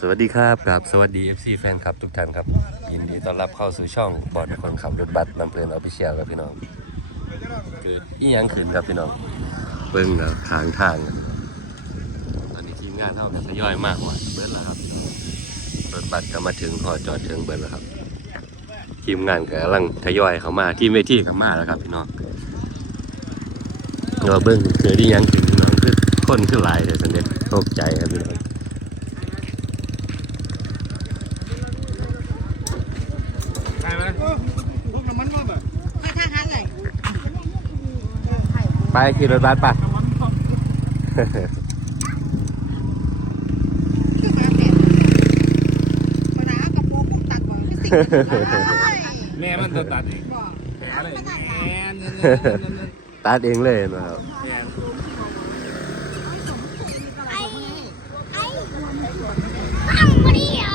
สวัสดีครับครับสวัสดี FC แฟนคลับทุกท่านครับ ยินดีต้อนรับเข้าสู่ช่องบอดคนขับรถบัสนำเพลินออฟฟิเชียลครับพี่น้องคืออีหยังขืนครับพี่น้องเบิ้งแล้วทางทางครับตอนนี้ทีมงานเท่ากันทยอยมากกว่าเบิร์ดแล้วครับรถบัสก็มาถึงพอจอดถึงเบิร์ดแล้วครับ ทีมงานก็กำลังทยอยเข้ามาทีมเวทีเข้ามาแล้วครับพี่น้องเราเบิ้งเกิดอีหยังขืนพี่น้องคือคนคือหลายเลยสันเด็จตกใจครับพี่น้อง ใช่ ไหมพวกน้ำมันว่าแบบไปทางหันเลยไปขี่รถบัสป่ะคือมาเสร็จปัญหากระโปรงปุกตัดบ่คือสิ่งที่แม่มันตัวตัดเองบ่แม่เลยแม่นตัดเองเลยนะครับ แม่น บบรรยา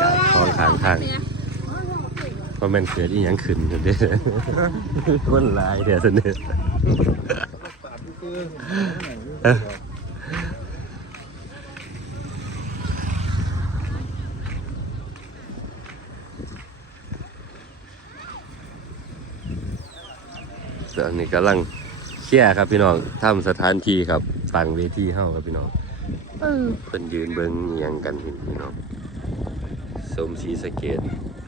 กาศของทางทาง เพราะมันเกิดอีหยังขึ้นกันเด้อคนหลายเดี๋ยวเสนอเอ้อส่วนนี้กำลังเคลียร์ครับพี่น้องทำสถานที่ครับตั้งเวทีเฮ้าครับพี่น้องเพิ่นยืนเบิ่งอิหยังกันอยู่พี่น้องสมศรีสะเกด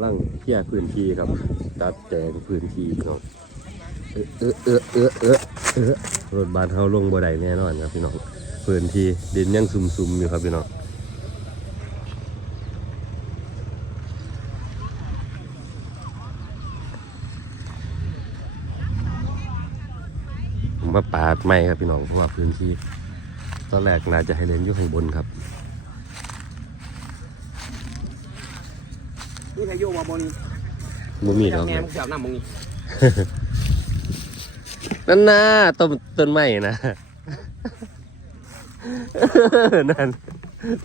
ำลังเคลียร์พื้นที่ครับ ตัดแจงพื้นที่พี่น้องเออเออเออเออเออรถบัสเฮาลงบ่ได้แน่นอนครับพี่น้องพื้นที่ดินยังซุ่มๆอยู่ครับพี่น้องผมมาปาดไม้ครับพี่น้องเพราะว่าพื้นที่ตอนแรกน่าจะให้เล่นอยู่ข้างบนครับ นี่พายุมาบนบ่มีดอกแง่นะมึงจับหน้ามึงนี่นั่นนะต้นต้นไม้นะนั่น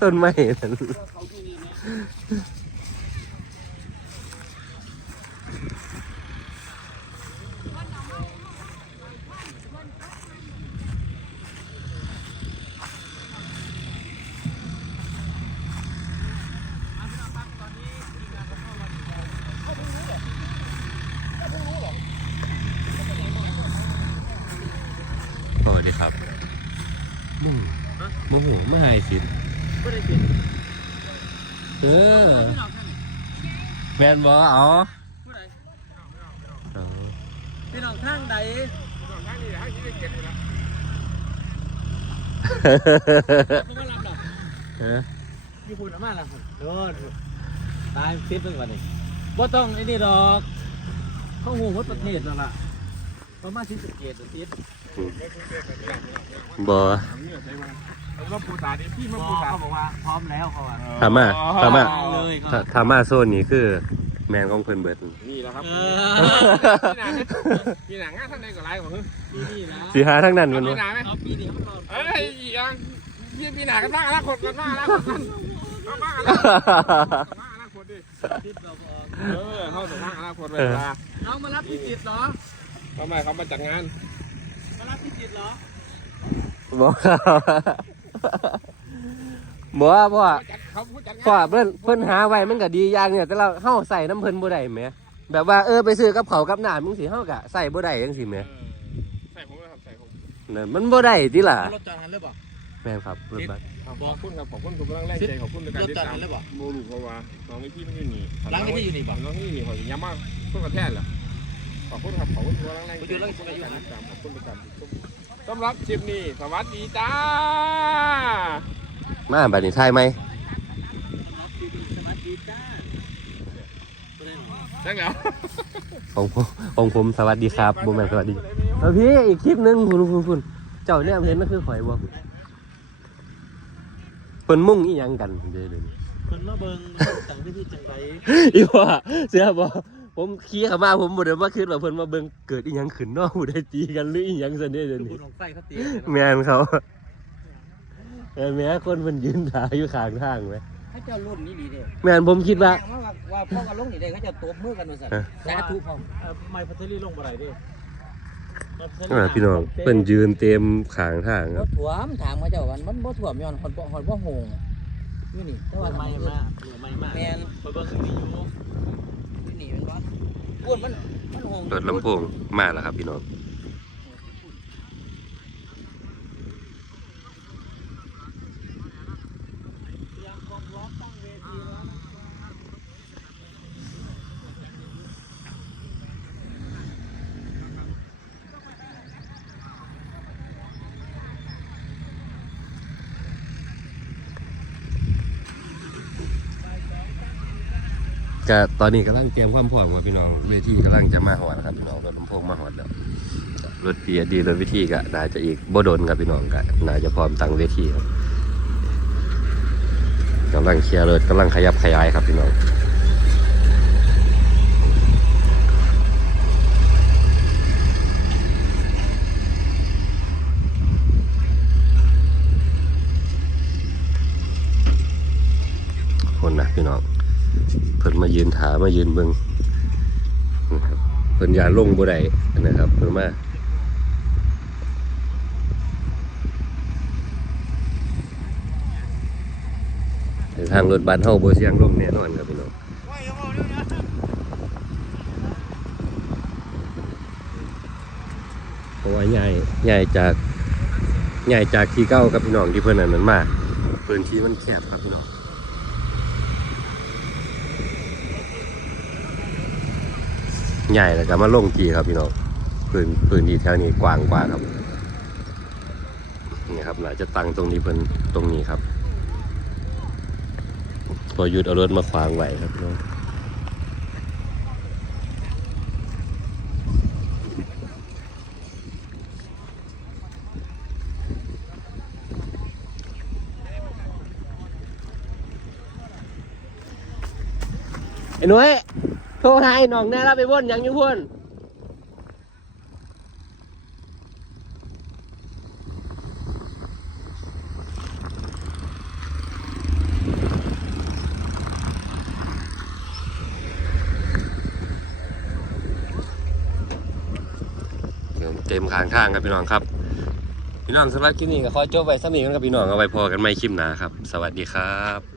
ต้นไม้นั่นสวัสดีครับอืม โมโหไม่หายสิเออแมนบอเอาเอาพี่น้องทางใดเออญี่ปุ่นอามาละโดนตายซิปเพิ่งวันนี้บ่ต้องไอ้นี่ดอกเข้าหูหมดประเทศแล้วล่ะประมาณสิบเกตซิปบอ แล้วปูตาดิพี่มันพปูตาเขาบอกว่าพร้อมแล้วเขาอะถามมาถามมาเลยก็ถ้าถามมาโซนนี้คือ แมนของเพิ่นเบิดนี่แหละครับเอพี่หนังพี่หนังง่ายท่านใดก็ไล่กว่าเฮ้ยอนี่นะสีหาทั้งนั้นแมันพี่วะหนังไหมเอาปีนี้เขาบอกเอ้ยอีกอย่างพี่พี่หนังกันบ้างอนาคตกันบ้างอนาคตกันเอาบ้างอนาคตบ้างอนาคตดิซิปเราพอเออเข้าสู่บ้างอนาคตเวลาน้องมารับพิจิตรเหรอทำไมเขามาจัดงานมารับพิจิตรเหรอบอก บอกว่าพ่อจัดเขาผู้จัดงานพ่อเพิ่นเพิ่นหาไว้มันก็ดีอย่างเนี่ย แต่เราเฮาใส่น้ำเพิ่นบ่ได้แหมแบบว่าเออไปซื้อกับเขาวกับหน้ามึงสิเฮาก็ใส่บ่ได้จังซี่แหมใส่ผมนะครับใส่ผมนั่นมันบ่ได้ติล่ะรถจอดหันเลยบ่แม่นครับรถบัสขอบคุณครับขอบคุณทุกกำลังแรงใจขอบคุณในการติดตามโมลูกเพราะว่าน้องพี่มันอยู่นี่น้องพี่อยู่นี่ขอย้ำมากทุกประเทศเหรอขอบคุณครับขอบคุณทุกกำลังแรงใจขอบคุณในการติดตามขอบคุณในการชม สำหรับคลิปนี้สวัสดีจ้า มาบัดนี้ทายไหมสวัสดีจ้าจังแล้วของผมของผมสวัสดีครับบ่แม่นสวัสดีเออพี่อีกคลิปหนึงคุณคุณคุณเจ้าเนี่ยเห็นมันคือข่อยบ่เพิ่นมุ่งอีหยังกันเด้อเดี๋ยวนี้คนมาเบิ่งจังที่ที่จังไรอีว่าเสียบ่ ผมขี่เข้ามาผมบ่ได้มาคิดว่าเพิ่นมาเบิ่งเกิดอีหยังขึ้นเนาะบ่ได้ตีกันหรืออีหยังซะเด้อเดี๋ยวคุนี้ณของไส้เขาตีแม่นเขาแม่นแม่คนมันยืนถ่ายอยู่ข้างทางไหมเขาเจ้ารุ่นนี้ดีเด้แม่นผมคิดว่า ว่าว่าพ่อกับลุงนี่ได้เขาเจะตบมือกันมาสั่นเออสาธุพ่อมไม่พัทลีลงบ่ได้ดิไม้พัทลีอ่าพี่น้องเพิ่นยืนเต็มข้างทางคบ่รับถ่วมถามเขาเจ้าวันมันบ่ถ่วมย้อนหอดบ่หอดบ่โหงนี่นี่แต่ว่าไม่ทำไมมากหรือไม่มากแมนไปเบิ่งนี่อยู่นี่นี่มันว่า เปิดลำโพงมาแล้วครับพี่น้อง ก็ตอนนี้กำลังเตรียมความพร้อมครับพี่น้องเวทีกำลังจะมาหอดครับพี่น้องรถลำโพงมาหอดแล้วรถเปีอดีรถเวทีก็น่าจะอีกบ่โดนครับพี่น้องก็น่าจะพร้อมตั้งเวทีครับกำลังเคลียร์รถกำลังขยับขยายครับพี่น้องคนนะพี่น้อง เพิ่นมายืนถามายืนเบิ่งนะครับเพิ่นยานลงบ่ได้นะครับเพิ่นมาทางรถบัสเฮาบ่เสียงลมแน่นอนครับพี่น้องเพราะว่าใหญ่ใหญ่จากใหญ่จากที่เก้ากับพี่น้องที่เพิ่นอันนั้นมาพื้นที่มันแคบครับพี่น้อง ใหญ่แล้วก็มาลงทีครับพี่น้องปืนปืนดีแถวนี้กว้างกว่าครับนี่ครับหลายจะตั้งตรงนี้เป็นตรงนี้ครับพอหยุดเอารถมาขวางไว้ครับพี่น้องไอ้หนุ่ย ทรหาไอ้น้องแน่รับไปว่นยังอยู่พ่นเต็มข้างทางครับพี่น้องครับ พี่น้องสำหรับคลิปนี้ก็ขอจบไว้สำหรับนี้กันครับพี่น้องเอาไว้พอกันไม่คลิปหนาครับ สวัสดีครับ